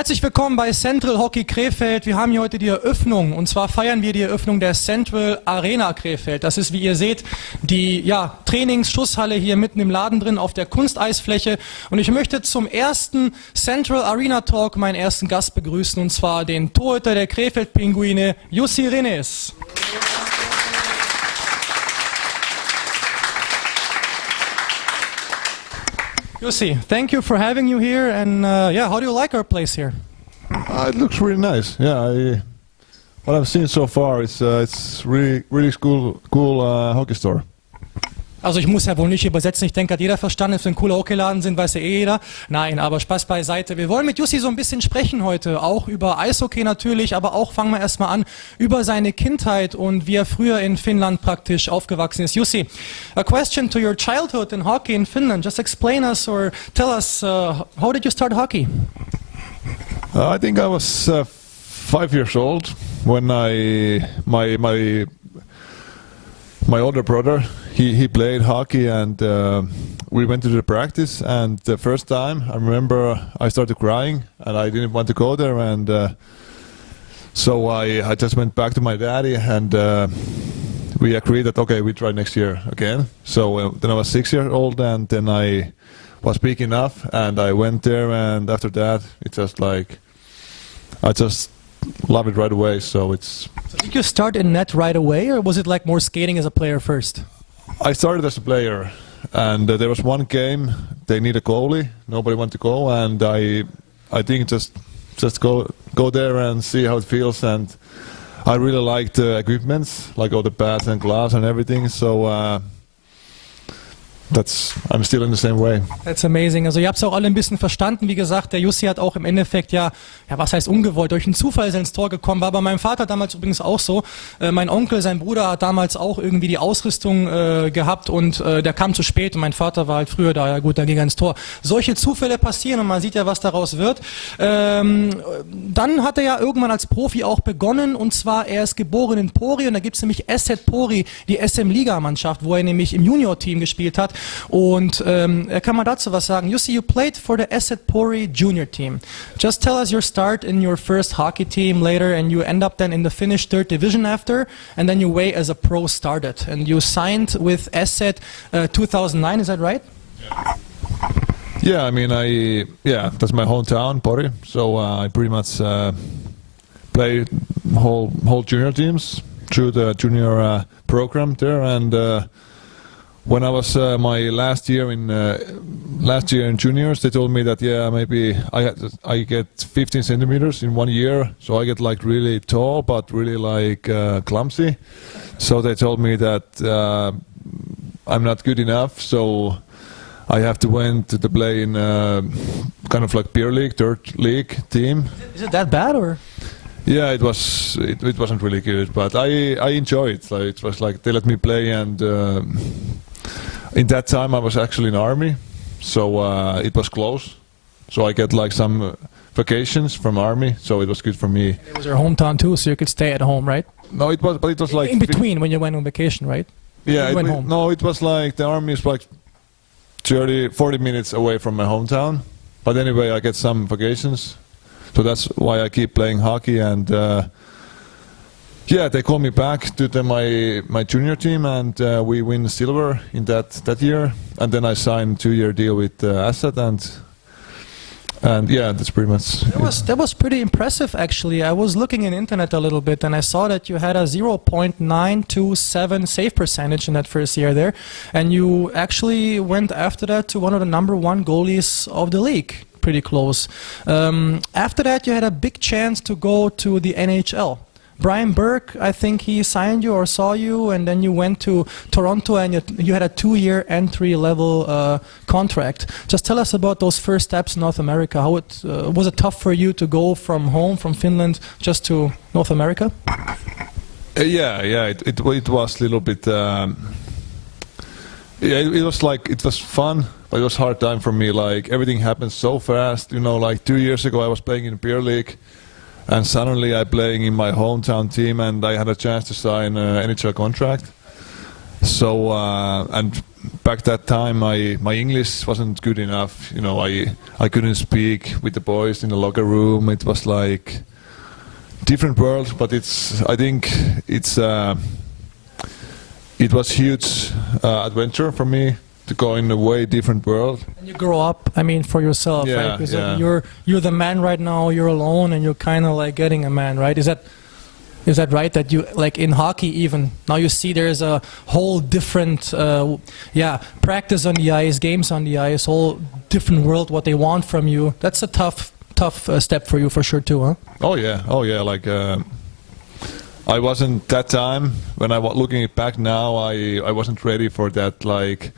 Herzlich willkommen bei Central Hockey Krefeld. Wir haben hier heute die Eröffnung und zwar feiern wir die Eröffnung der Central Arena Krefeld. Das ist, wie ihr seht, die Trainings-Schusshalle hier mitten im Laden drin auf der Kunsteisfläche. Und ich möchte zum ersten Central Arena Talk meinen ersten Gast begrüßen und zwar den Torhüter der Krefeld Pinguine, Jussi Rynnäs. Jussi, thank you for having you here, and how do you like our place here? It looks really nice. Yeah, what I've seen so far, it's really cool hockey store. Also ich muss ja wohl nicht übersetzen, ich denke, hat jeder verstanden, dass wir ein cooler Hockeyladen sind, weiß ja eh jeder. Nein, aber Spaß beiseite. Wir wollen mit Jussi so ein bisschen sprechen heute, auch über Eishockey natürlich, aber auch fangen wir erstmal an, über seine Kindheit und wie er früher in Finnland praktisch aufgewachsen ist. Jussi, a question to your childhood in hockey in Finland. Just explain us or tell us, how did you start hockey? I think I was 5 years old when my older brother, he played hockey, and we went to the practice, and the first time I remember I started crying and I didn't want to go there, and so I just went back to my daddy, and we agreed that okay, we try next year again. So then I was 6 years old, and then I was big enough and I went there, and after that it's just like I just love it right away. So did you start in net right away, or was it like more skating as a player first? I started as a player, and there was one game they need a goalie. Nobody wanted to go, and I think just go there and see how it feels. And I really liked the equipments, like all the pads and gloves and everything. So I'm still in the same way. That's amazing. Also ihr habt es auch alle ein bisschen verstanden. Wie gesagt, der Jussi hat auch im Endeffekt was heißt ungewollt, durch einen Zufall ist er ins Tor gekommen. War bei meinem Vater damals übrigens auch so. Mein Onkel, sein Bruder, hat damals auch irgendwie die Ausrüstung gehabt und der kam zu spät und mein Vater war halt früher da. Ja gut, dann ging er ins Tor. Solche Zufälle passieren und man sieht ja, was daraus wird. Dann hat er ja irgendwann als Profi auch begonnen, und zwar er ist geboren in Pori, und da gibt es nämlich erste Pori, die SM-Liga-Mannschaft, wo er nämlich im Junior-Team gespielt hat. Und kann man dazu was sagen? Jussi, you played for the erste Pori junior team. Just tell us your start in your first hockey team later, and you end up then in the Finnish third division after, and then your way as a pro started. And you signed with ESET 2009, is that right? Yeah, I mean, that's my hometown, Pori. So I pretty much play whole junior teams through the junior program there, and when I was my last year in juniors, they told me that maybe I get 15 centimeters in 1 year, so I get like really tall but really like clumsy. So they told me that I'm not good enough, so I have to went to play in kind of like beer league, third league team. Is it that bad, or? Yeah, it wasn't really good, but I enjoyed it. Like, it was like they let me play, and in that time I was actually in army, so it was close. So I get like some vacations from army, so it was good for me. It was your hometown too, so you could stay at home, right? No, it was like in between when you went on vacation, right? Yeah, home. No, it was like the army is like 40 minutes away from my hometown. But anyway, I get some vacations, so that's why I keep playing hockey. And they called me back to my junior team, and we win silver in that year. And then I signed a 2-year deal with Asset, and that's pretty much. That was pretty impressive, actually. I was looking in internet a little bit, and I saw that you had a 0.927 save percentage in that first year there, and you actually went after that to one of the #1 goalies of the league. Pretty close. After that, you had a big chance to go to the NHL. Brian Burke, I think he signed you or saw you, and then you went to Toronto, and you had a 2-year entry-level contract. Just tell us about those first steps in North America. How was it tough for you to go from home, from Finland, just to North America? It was a little bit. It was fun, but it was a hard time for me. Like, everything happened so fast. You know, like 2 years ago I was playing in the beer league, and suddenly I'm playing in my hometown team, and I had a chance to sign an NHL contract. So and back that time, my English wasn't good enough. You know, I couldn't speak with the boys in the locker room. It was like different world, but I think it was huge adventure for me to go in a way different world. And you grow up, I mean, for yourself, right? Because you're the man right now. You're alone, and you're kind of like getting a man, right? Is that right? That you like in hockey even now you see there's a whole different, practice on the ice, games on the ice, whole different world. What they want from you. That's a tough step for you for sure too, huh? Oh yeah. Like I wasn't that time when I was looking it back now. I wasn't ready for that. Like,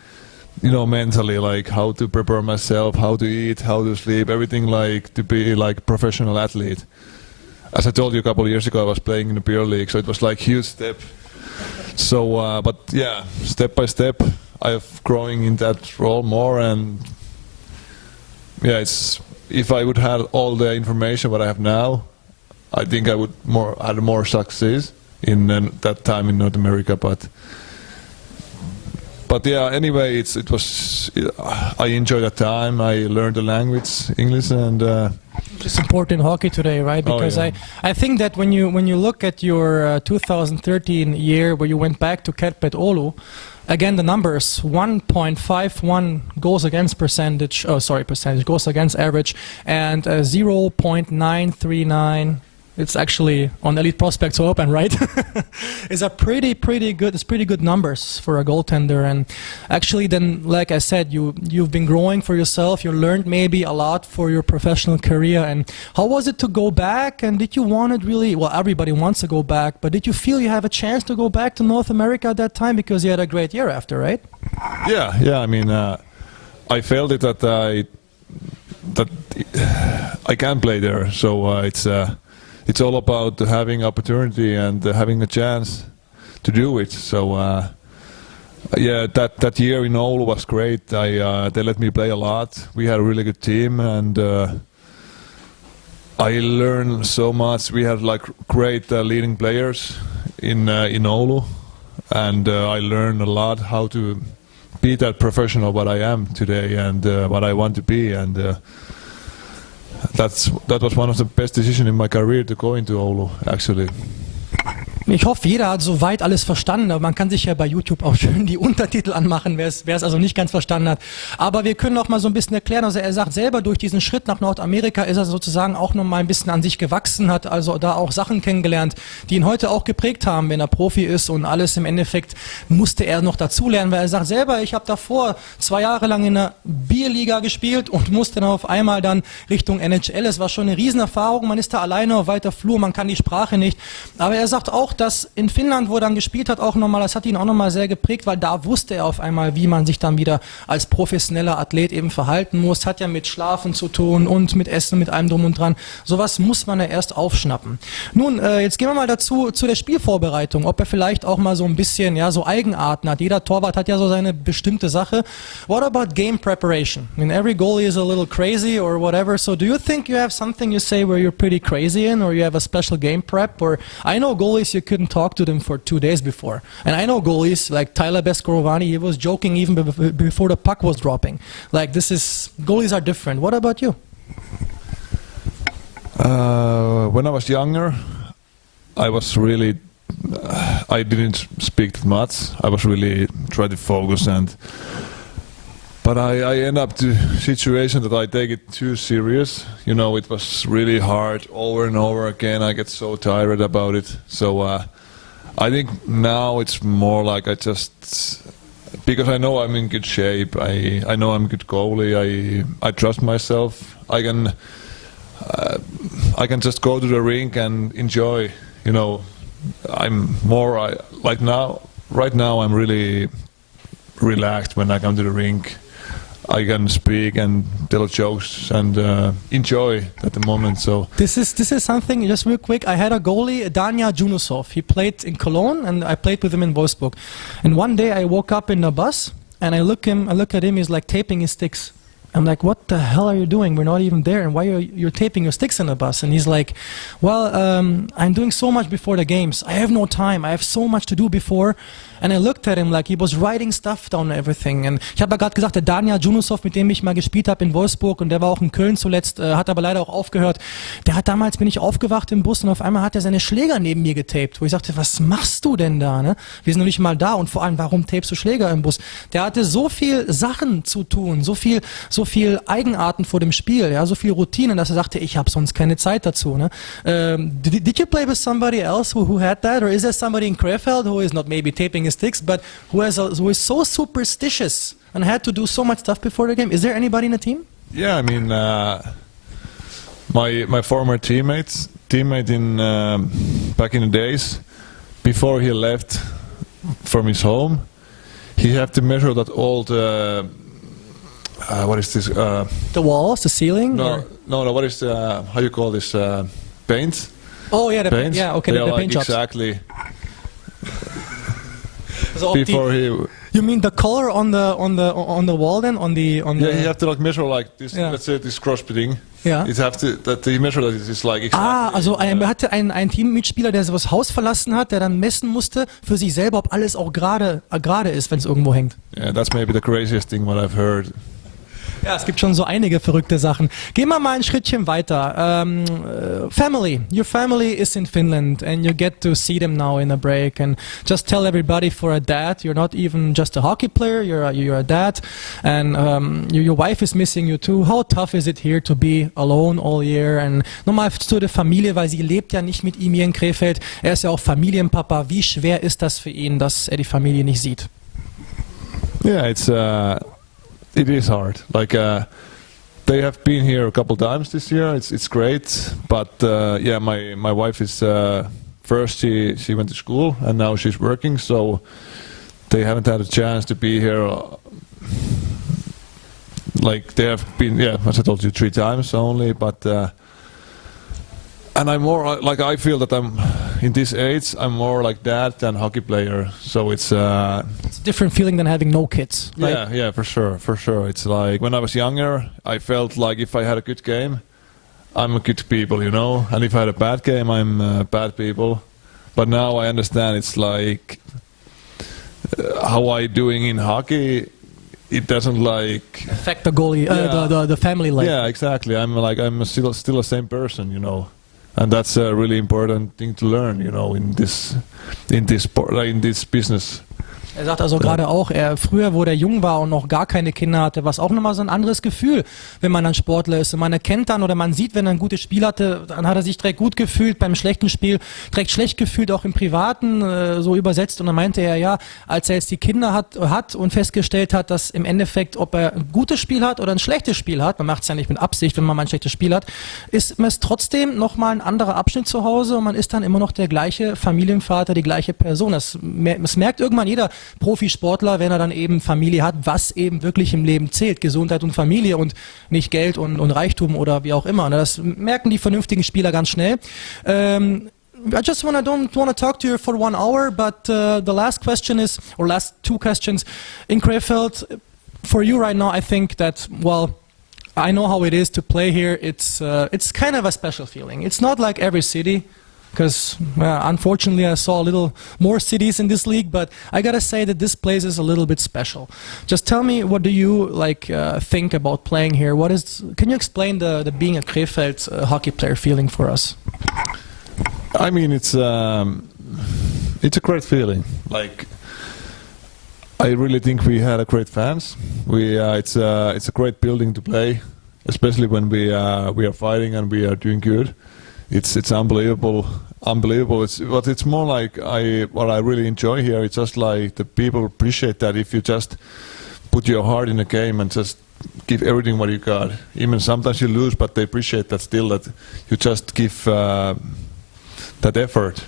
you know, mentally, like how to prepare myself, how to eat, how to sleep, everything, like to be like professional athlete. As I told you a couple of years ago, I was playing in the beer league, so it was like huge step. So, but yeah, step by step, I have growing in that role more, and yeah, if I would have all the information what I have now, I think I would had more success in that time in North America. But yeah, anyway, I enjoyed that time. I learned the language, English, and it's important in hockey today, right? Because I think that when you look at your 2013 year where you went back to Crefeld Oulu, again the numbers 1.51 goals against percentage, goals against average, and 0.939. It's actually on Elite Prospects Open, right? It's a pretty good. It's pretty good numbers for a goaltender. And actually, then, like I said, you've been growing for yourself. You learned maybe a lot for your professional career. And how was it to go back? And did you want it really? Well, everybody wants to go back, but did you feel you have a chance to go back to North America at that time because you had a great year after, right? Yeah. I mean, I felt it that I can play there. So it's all about having opportunity and having a chance to do it. So yeah, that year in Oulu was great. They let me play a lot. We had a really good team, and I learned so much. We had like great leading players in Oulu, and I learned a lot how to be that professional what I am today and what I want to be. And that was one of the best decisions in my career to go into Oulu, actually. Ich hoffe, jeder hat soweit alles verstanden, aber man kann sich ja bei YouTube auch schön die Untertitel anmachen, wer es also nicht ganz verstanden hat. Aber wir können auch mal so ein bisschen erklären, also er sagt selber, durch diesen Schritt nach Nordamerika ist er sozusagen auch noch mal ein bisschen an sich gewachsen, hat also da auch Sachen kennengelernt, die ihn heute auch geprägt haben, wenn er Profi ist, und alles im Endeffekt musste er noch dazulernen, weil er sagt selber, ich habe davor 2 Jahre lang in der Bierliga gespielt und musste dann auf einmal dann Richtung NHL. Es war schon eine Riesenerfahrung, man ist da alleine auf weiter Flur, man kann die Sprache nicht, aber er sagt auch, dass in Finnland, wo er dann gespielt hat, auch nochmal, das hat ihn auch nochmal sehr geprägt, weil da wusste er auf einmal, wie man sich dann wieder als professioneller Athlet eben verhalten muss. Hat ja mit Schlafen zu tun und mit Essen, mit allem drum und dran. Sowas muss man ja erst aufschnappen. Nun, jetzt gehen wir mal dazu, zu der Spielvorbereitung, ob er vielleicht auch mal so ein bisschen, ja, so Eigenarten hat. Jeder Torwart hat ja so seine bestimmte Sache. What about game preparation? I mean, every goalie is a little crazy or whatever, so do you think you have something you say where you're pretty crazy in, or you have a special game prep? Or I know goalies, you couldn't talk to them for 2 days before. And I know goalies like Tyler Bescorovani, he was joking even before the puck was dropping. Like goalies are different. What about you? When I was younger, I was really, I didn't speak that much. I was really trying to focus, but I end up to situation that I take it too serious. You know, it was really hard over and over again. I get so tired about it. So I think now it's more like because I know I'm in good shape. I know I'm a good goalie. I trust myself. I can just go to the rink and enjoy. You know, I'm more like now. Right now, I'm really relaxed when I come to the rink. I can speak and tell jokes and enjoy at the moment. So this is something, just real quick. I had a goalie, Danja Junusov. He played in Cologne, and I played with him in Wolfsburg. And one day I woke up in a bus, and I look at him. He's like taping his sticks. I'm like, what the hell are you doing? We're not even there, and why you're taping your sticks in the bus? And he's like, well, I'm doing so much before the games. I have no time. I have so much to do before. And I looked at him like he was writing stuff down and everything. And ich habe ja gerade gesagt, der Daniel Junusov, mit dem ich mal gespielt habe in Wolfsburg, und der war auch in Köln zuletzt, hat aber leider auch aufgehört. Der hat damals, bin ich aufgewacht im Bus, und auf einmal hat er seine Schläger neben mir getaped, wo ich sagte, was machst du denn da? Ne? Wir sind noch nicht mal da, und vor allem, warum tapest du Schläger im Bus? Der hatte so viel Sachen zu tun, so viel Eigenarten vor dem Spiel, ja, so viel Routinen, dass er sagte, ich habe sonst keine Zeit dazu. Ne? Did you play with somebody else who had that, or is there somebody in Crefeld who is not maybe taping his sticks, but who is so superstitious and had to do so much stuff before the game? Is there anybody in the team? Yeah, I mean, my former teammate in back in the days, before he left from his home, he had to measure that all the what is this? The walls, the ceiling? No. What is how you call this? Paint? Oh yeah, the paint. Yeah, okay, the paint jobs. Exactly. So before you mean the color on the wall then Yeah, he have to like measure like this. Yeah. Let's say this cross-fitting. Ja. It have to that he measure that it is like exactly. Also er hatte einen Teammitspieler, der so das Haus verlassen hat, der dann messen musste für sich selber, ob alles auch gerade ist, wenn es irgendwo hängt. Yeah, that's maybe the craziest thing what I've heard. Ja, es gibt schon so einige verrückte Sachen. Gehen wir mal ein Schrittchen weiter. Family. Your family is in Finland and you get to see them now in a break. And just tell everybody, for a dad, you're not even just a hockey player, you're a dad. And your wife is missing you too. How tough is it here to be alone all year? And nochmal zu der Familie, weil sie lebt ja nicht mit ihm hier in Krefeld. Er ist ja auch Familienpapa. Wie schwer ist das für ihn, dass er die Familie nicht sieht? Yeah, it is hard. Like they have been here a couple times this year. It's great, but yeah, my wife is first she went to school and now she's working, so they haven't had a chance to be here. Like they have been, yeah, as I told you, 3 times only, but. And I'm more like, I feel that I'm in this age, I'm more like dad than hockey player. So it's a different feeling than having no kids. Right? Yeah, for sure. It's like when I was younger, I felt like if I had a good game, I'm a good people, you know. And if I had a bad game, I'm bad people. But now I understand it's like how I doing in hockey. It doesn't like affect the goalie, the family life. Yeah, exactly. I'm still the same person, you know. And that's a really important thing to learn, you know, in this business. Er sagt also gerade auch, früher, wo der jung war und noch gar keine Kinder hatte, war es auch nochmal so ein anderes Gefühl, wenn man dann Sportler ist. Und man erkennt dann oder man sieht, wenn er ein gutes Spiel hatte, dann hat er sich direkt gut gefühlt, beim schlechten Spiel direkt schlecht gefühlt, auch im Privaten, so übersetzt. Und dann meinte er, ja, als er jetzt die Kinder hat und festgestellt hat, dass im Endeffekt, ob er ein gutes Spiel hat oder ein schlechtes Spiel hat, man macht es ja nicht mit Absicht, wenn man mal ein schlechtes Spiel hat, ist es trotzdem nochmal ein anderer Abschnitt zu Hause und man ist dann immer noch der gleiche Familienvater, die gleiche Person. Das merkt irgendwann jeder Profisportler, wenn er dann eben Familie hat, was eben wirklich im Leben zählt, Gesundheit und Familie und nicht Geld und Reichtum oder wie auch immer. Das merken die vernünftigen Spieler ganz schnell. I just don't want to talk to you for 1 hour, but the last question is, or last 2 questions, in Crefeld, for you right now, I think that, well, I know how it is to play here. It's kind of a special feeling. It's not like every city. Because unfortunately I saw a little more cities in this league, but I gotta say that this place is a little bit special. Just tell me, what do you think about playing here? Can you explain the being a Krefeld hockey player feeling for us? I mean, it's a great feeling. Like, I really think we had a great fans. It's a great building to play, especially when we are fighting and we are doing good. It's unbelievable. It's more like what I really enjoy here. It's just like the people appreciate that if you just put your heart in a game and just give everything what you got. Even sometimes you lose, but they appreciate that still, that you just give that effort.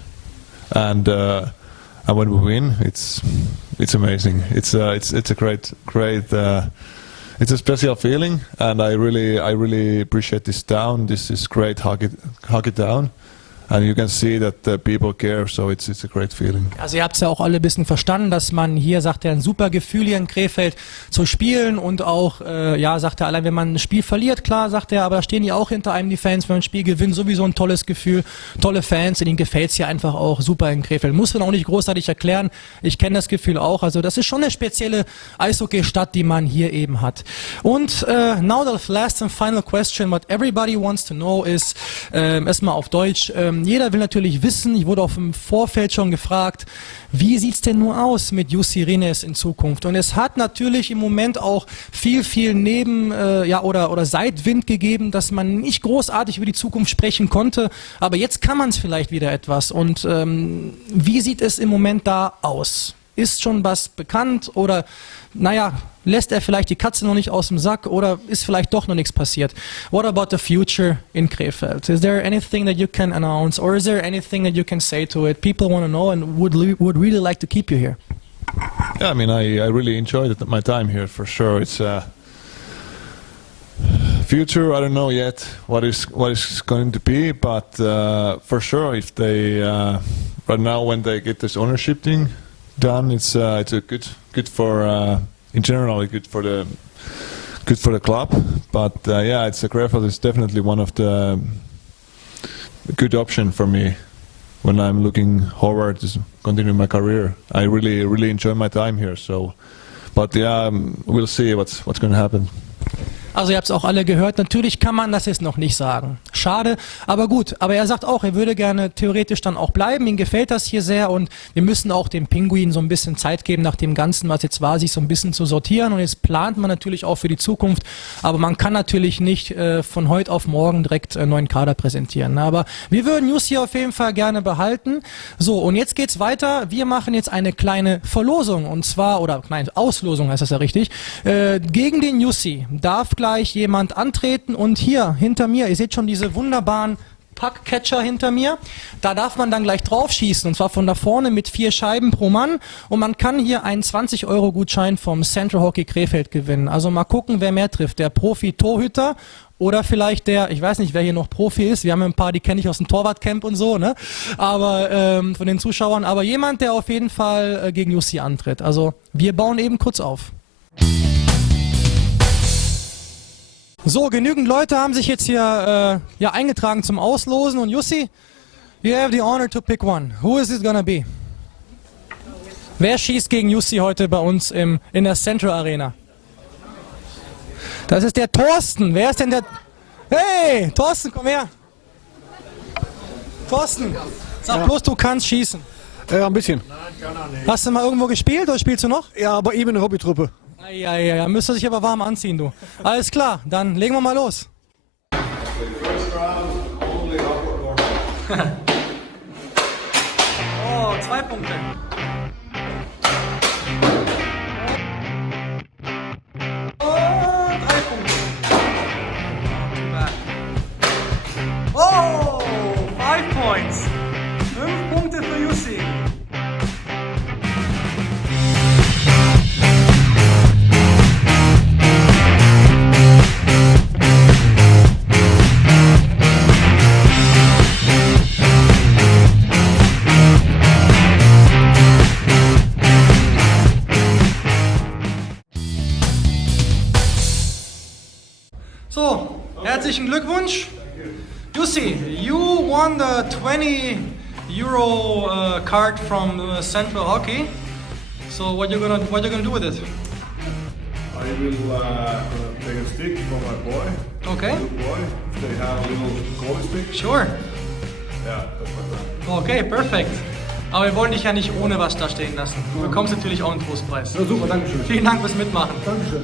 And when we win, it's amazing. It's a great. It's a special feeling, and I really appreciate this town. This is great hockey town, and you can see that the people care, so it's a great feeling. Also ihr habt es ja auch alle ein bisschen verstanden, dass man hier, sagt er, ein super Gefühl hier in Krefeld zu spielen und auch, ja, sagt er, allein wenn man ein Spiel verliert, klar, sagt er, aber da stehen die auch hinter einem, die Fans, wenn man ein Spiel gewinnt, sowieso ein tolles Gefühl, tolle Fans, und ihnen gefällt es hier einfach auch super in Krefeld. Muss man auch nicht großartig erklären, ich kenne das Gefühl auch, also das ist schon eine spezielle Eishockey-Stadt, die man hier eben hat. Und now the last and final question, what everybody wants to know is, erstmal auf Deutsch, jeder will natürlich wissen, ich wurde auf dem Vorfeld schon gefragt, wie sieht's denn nur aus mit Jussi Rynnäs in Zukunft? Und es hat natürlich im Moment auch viel ja, oder Seitwind gegeben, dass man nicht großartig über die Zukunft sprechen konnte, aber jetzt kann man es vielleicht wieder etwas. Und wie sieht es im Moment da aus? Ist schon was bekannt oder, naja, lässt er vielleicht die Katze noch nicht aus dem Sack oder ist vielleicht doch noch nichts passiert? What about the future in Krefeld? Is there anything that you can announce or is there anything that you can say to it? People want to know and would really like to keep you here. Yeah, I mean, I really enjoyed my time here for sure. It's future. I don't know yet what is going to be, but for sure, if they right now when they get this ownership thing done, it's a good for in general good for the club. But yeah, Crefeld is definitely one of the good option for me when I'm looking forward to continue my career. I really enjoy my time here. So, but yeah, we'll see what's going to happen. Also ihr habt es auch alle gehört, natürlich kann man das jetzt noch nicht sagen. Schade, aber gut. Aber er sagt auch, er würde gerne theoretisch dann auch bleiben. Ihm gefällt das hier sehr und wir müssen auch den Pinguinen so ein bisschen Zeit geben, nach dem Ganzen, was jetzt war, sich so ein bisschen zu sortieren. Und jetzt plant man natürlich auch für die Zukunft. Aber man kann natürlich nicht von heute auf morgen direkt einen neuen Kader präsentieren. Aber wir würden Jussi auf jeden Fall gerne behalten. So, und jetzt geht's weiter. Wir machen jetzt eine kleine Verlosung und zwar, oder nein, Auslosung heißt das ja richtig. Gegen den Jussi darf gleich jemand antreten und hier hinter mir, ihr seht schon diese wunderbaren Puckcatcher hinter mir, da darf man dann gleich drauf schießen und zwar von da vorne mit 4 Scheiben pro Mann und man kann hier einen 20-Euro-Gutschein vom Central Hockey Krefeld gewinnen. Also mal gucken, wer mehr trifft, der Profi-Torhüter oder vielleicht der, ich weiß nicht, wer hier noch Profi ist, wir haben ein paar, die kenne ich aus dem Torwartcamp und so, ne? Aber von den Zuschauern, aber jemand, der auf jeden Fall gegen Jussi antritt. Also wir bauen eben kurz auf. So, genügend Leute haben sich jetzt hier ja, eingetragen zum Auslosen und Jussi, you have the honor to pick one. Who is it gonna be? Wer schießt gegen Jussi heute bei uns in der Central Arena? Das ist der Thorsten. Wer ist denn der? Hey, Thorsten, komm her. Thorsten, sag bloß, du kannst schießen. Ja, ein bisschen. Hast du mal irgendwo gespielt oder spielst du noch? Ja, aber eben eine Hobbytruppe. Ja, müsst ihr sich aber warm anziehen, du. Alles klar, dann legen wir mal los. Oh, 2 Punkte. Oh, 3 Punkte. Oh, 5 points. 5 Punkte für Jussi. So, herzlichen Glückwunsch. Jussi, you won the 20 euro card from Central Hockey. So what you gonna do with it? I will take a stick for my boy. Okay. Little boy. They have a little goalie stick. Sure. Yeah, that's my plan. Okay, perfekt. Aber wir wollen dich ja nicht ohne was da stehen lassen. Du bekommst natürlich auch einen Trostpreis. Ja, super, danke schön. Vielen Dank fürs Mitmachen. Dankeschön.